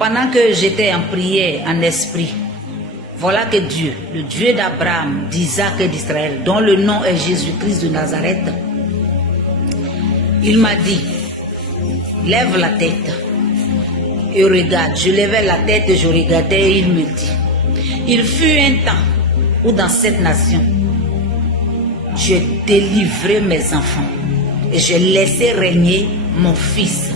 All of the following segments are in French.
Pendant que j'étais en prière, en esprit, voilà que Dieu, le Dieu d'Abraham, d'Isaac et d'Israël, dont le nom est Jésus-Christ de Nazareth, il m'a dit, lève la tête et regarde. Je levais la tête et je regardais et il me dit, il fut un temps où dans cette nation, j'ai délivré mes enfants et j'ai laissé régner mon fils.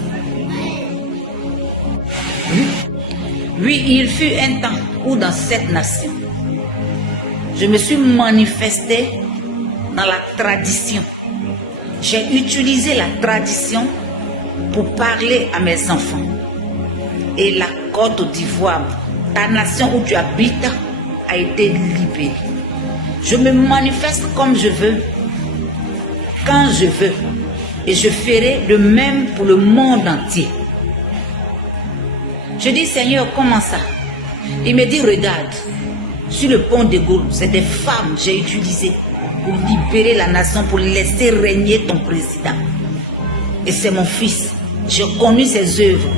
Oui, il fut un temps où dans cette nation, je me suis manifesté dans la tradition. J'ai utilisé la tradition pour parler à mes enfants. Et la Côte d'Ivoire, ta nation où tu habites, a été libérée. Je me manifeste comme je veux, quand je veux. Et je ferai le même pour le monde entier. Je dis, Seigneur, comment ça? Il me dit, regarde, sur le pont de Gaulle, c'est des femmes que j'ai utilisées pour libérer la nation, pour laisser régner ton président. Et c'est mon fils. J'ai connu ses œuvres.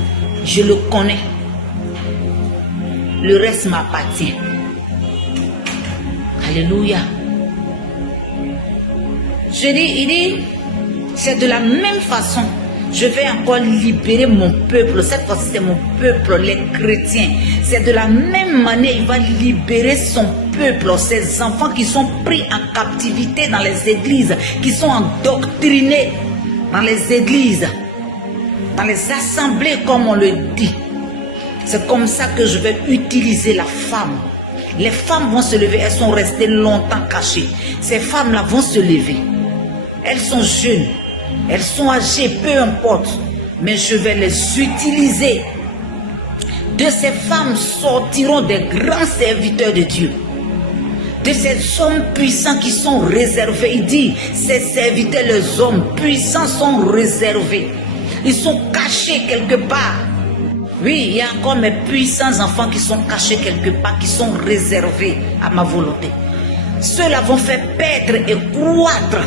Je le connais. Le reste m'appartient. Alléluia. Je dis, il dit, c'est de la même façon. Je vais encore libérer mon peuple. Cette fois-ci, c'est mon peuple, les chrétiens. C'est de la même manière, il va libérer son peuple, ses enfants qui sont pris en captivité dans les églises, qui sont endoctrinés dans les églises, dans les assemblées, comme on le dit. C'est comme ça que je vais utiliser la femme. Les femmes vont se lever, elles sont restées longtemps cachées. Ces femmes-là vont se lever. Elles sont jeunes. Elles sont âgées, peu importe, mais je vais les utiliser. De ces femmes sortiront des grands serviteurs de Dieu. De ces hommes puissants qui sont réservés. Il dit, ces serviteurs, les hommes puissants sont réservés. Ils sont cachés quelque part. Oui, il y a encore mes puissants enfants qui sont cachés quelque part, qui sont réservés à ma volonté. Ceux-là vont faire paître et croître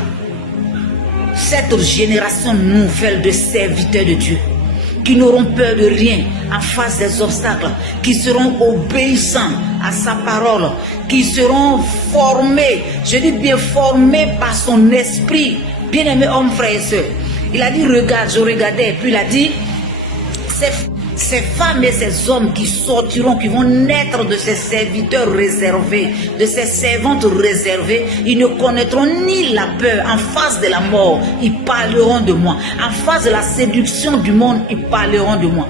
cette génération nouvelle de serviteurs de Dieu, qui n'auront peur de rien en face des obstacles, qui seront obéissants à sa parole, qui seront formés, je dis bien formés par son esprit. Bien-aimés hommes, frères et sœurs, il a dit, regarde, je regardais, et puis il a dit, ces femmes et ces hommes qui sortiront, qui vont naître de ces serviteurs réservés, de ces servantes réservées, ils ne connaîtront ni la peur. En face de la mort, ils parleront de moi. En face de la séduction du monde, ils parleront de moi.